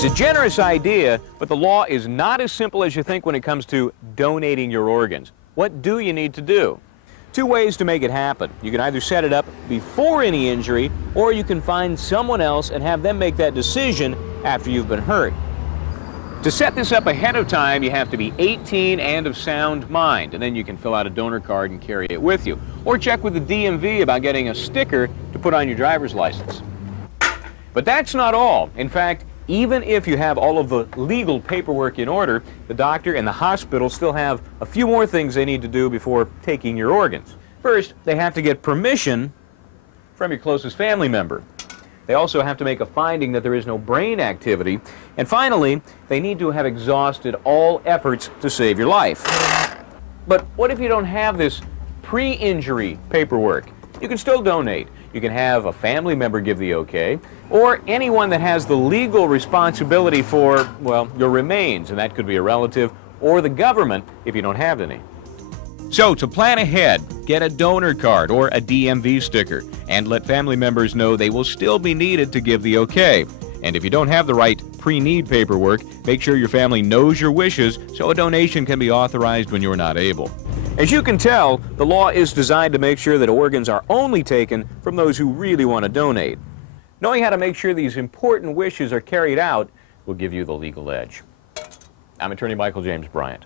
It's a generous idea, but the law is not as simple as you think when it comes to donating your organs. What do you need to do? Two ways to make it happen. You can either set it up before any injury, or you can find someone else and have them make that decision after you've been hurt. To set this up ahead of time, you have to be 18 and of sound mind, and then you can fill out a donor card and carry it with you. Or check with the DMV about getting a sticker to put on your driver's license. But that's not all. In fact, even if you have all of the legal paperwork in order, the doctor and the hospital still have a few more things they need to do before taking your organs. First, they have to get permission from your closest family member. They also have to make a finding that there is no brain activity. And finally, they need to have exhausted all efforts to save your life. But what if you don't have this pre-injury paperwork? You can still donate. You can have a family member give the okay, or anyone that has the legal responsibility for, well, your remains, and that could be a relative or the government if you don't have any. So, to plan ahead, get a donor card or a DMV sticker, and let family members know they will still be needed to give the okay. And if you don't have the right pre-need paperwork, make sure your family knows your wishes so a donation can be authorized when you're not able. As you can tell, the law is designed to make sure that organs are only taken from those who really want to donate. Knowing how to make sure these important wishes are carried out will give you the legal edge. I'm attorney Michael James Bryant.